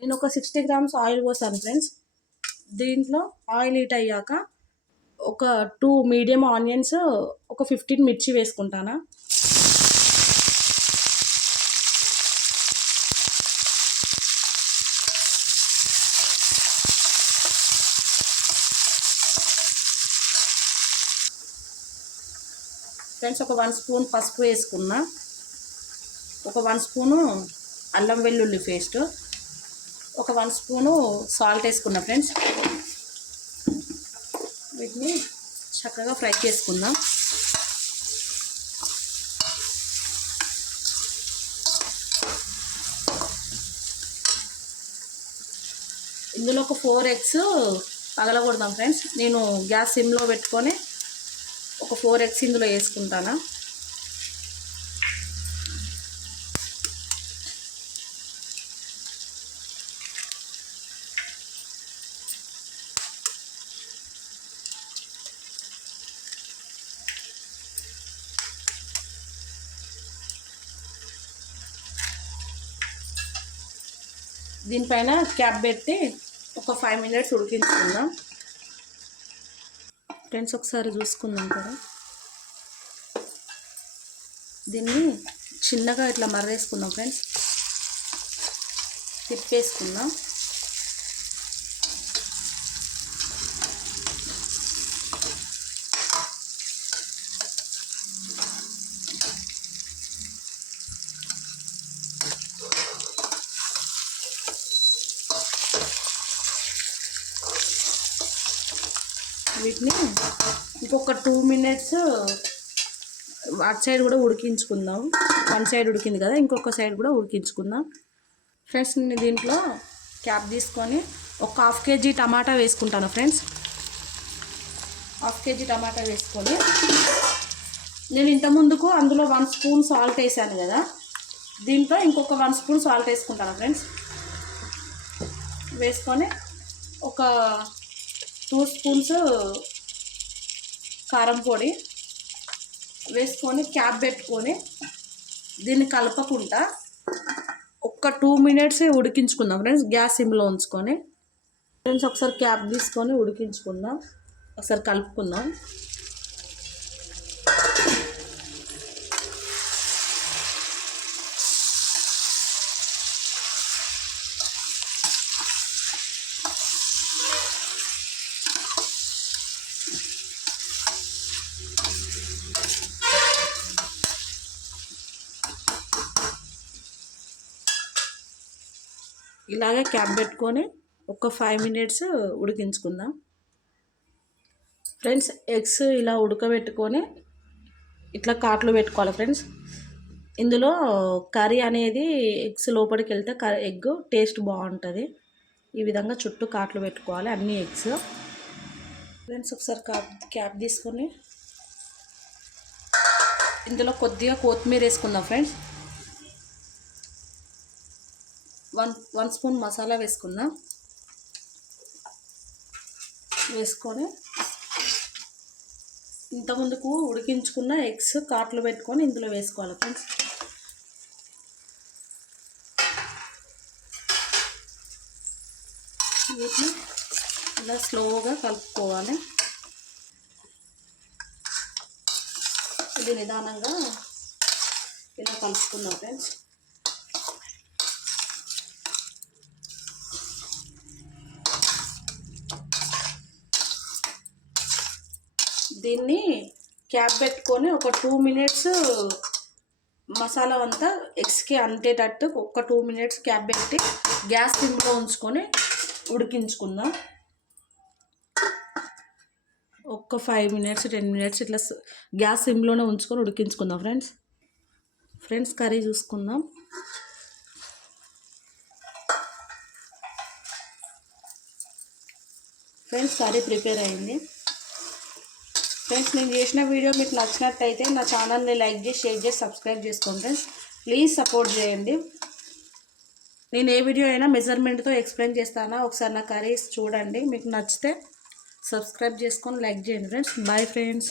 నేను ఒక sixty grams oil పోసాను ఫ్రెండ్స్. దీంట్లో ఆయిల్ హీట్ అయ్యాక ఒక టూ మీడియం ఆనియన్స్ ఒక ఫిఫ్టీన్ మిర్చి వేసుకుంటానా. ఫ్రెండ్స్ ఒక వన్ స్పూన్ పసుపు వేసుకున్నా. ఒక వన్ స్పూను అల్లం వెల్లుల్లి పేస్ట్. ఒక వన్ స్పూను సాల్ట్ వేసుకున్నా ఫ్రెండ్స్. వీటిని చక్కగా ఫ్రై చేసుకుందాం. ఇందులో ఒక ఫోర్ ఎగ్స్ పగలకూడదాం ఫ్రెండ్స్. నేను గ్యాస్ సిమ్లో పెట్టుకొని ఒక ఫోర్ ఎగ్స్ ఇందులో వేసుకుంటాను. దీనిపైన క్యాప్ పెట్టి ఒక ఫైవ్ మినిట్స్ ఉడికించుకుందాం. ఫ్రెండ్స్ ఒకసారి చూసుకుందాం కదా. దీన్ని చిన్నగా ఇట్లా మర్రేసుకుందాం ఫ్రెండ్స్. తిప్పేసుకుందాం. వీటిని ఇంకొక టూ మినిట్స్ అటు సైడ్ కూడా ఉడికించుకుందాం. వన్ సైడ్ ఉడికింది కదా ఇంకొక సైడ్ కూడా ఉడికించుకుందాం. ఫ్రెండ్స్ నేను దీంట్లో క్యాప్ తీసుకొని ఒక హాఫ్ కేజీ టమాటా వేసుకుంటాను ఫ్రెండ్స్ హాఫ్ కేజీ టమాటా వేసుకొని నేను ఇంత ముందుకు అందులో వన్ స్పూన్ సాల్ట్ వేసాను కదా. దీంట్లో ఇంకొక వన్ స్పూన్ సాల్ట్ వేసుకుంటాను ఫ్రెండ్స్ వేసుకొని ఒక టూ స్పూన్స్ కారం పొడి వేసుకొని క్యాప్ పెట్టుకొని దీన్ని కలపకుండా ఒక్క టూ మినిట్స్ ఉడికించుకుందాం ఫ్రెండ్స్. గ్యాస్ సిమ్లో ఉంచుకొని. ఫ్రెండ్స్ ఒకసారి క్యాప్ తీసుకొని ఉడికించుకుందాం. ఒకసారి కలుపుకుందాం. ఇలాగే క్యాప్ పెట్టుకొని ఒక ఫైవ్ మినిట్స్ ఉడికించుకుందాం. ఫ్రెండ్స్ ఎగ్స్ ఇలా ఉడకబెట్టుకొని ఇట్లా కాట్లు పెట్టుకోవాలి ఫ్రెండ్స్. ఇందులో కర్రీ అనేది ఎగ్స్ లోపలికి వెళ్తే ఎగ్ టేస్ట్ బాగుంటుంది. ఈ విధంగా చుట్టూ కాట్లు పెట్టుకోవాలి అన్ని ఎగ్స్. ఫ్రెండ్స్ ఒకసారి క్యాప్ క్యాప్ తీసుకొని ఇందులో కొద్దిగా కొత్తిమీర వేసుకుందాం friends. One one spoon masala వేసుకుందాం. వేసుకొని ఇంత ముందుకు ఉడికించుకున్న ఎగ్స్ కాట్లు పెట్టుకొని ఇందులో వేసుకోవాలి ఫ్రెండ్స్. వీటిని ఇలా స్లోగా కలుపుకోవాలి. ఇది నిదానంగా ఇలా కలుపుకుందాం ఫ్రెండ్స్. దీన్ని క్యాప్ పెట్టుకొని ఒక టూ మినిట్స్ మసాలా అంతా ఎగ్స్కి అంటేటట్టు ఒక టూ మినిట్స్ క్యాప్ పెట్టి గ్యాస్ సిమ్లో ఉంచుకొని ఉడికించుకుందాం. ఒక్క ఫైవ్ మినిట్స్ టెన్ మినిట్స్ ఇట్లా గ్యాస్ సిమ్లోనే ఉంచుకొని ఉడికించుకుందాం ఫ్రెండ్స్. ఫ్రెండ్స్ కర్రీ చూసుకుందాం. ఫ్రెండ్స్ కర్రీ ప్రిపేర్ అయింది. ఫ్రెండ్స్ నేను చేసిన వీడియో మీకు నచ్చినట్టయితే నా ఛానల్ని లైక్ చేసి షేర్ చేసి సబ్స్క్రైబ్ చేసుకోండి ఫ్రెండ్స్. ప్లీజ్ సపోర్ట్ చేయండి. నేను ఏ వీడియో అయినా మెజర్మెంట్తో ఎక్స్ప్లెయిన్ చేస్తానా? ఒకసారి నా కర్రీస్ చూడండి. మీకు నచ్చితే సబ్స్క్రైబ్ చేసుకొని లైక్ చేయండి ఫ్రెండ్స్. Bye friends.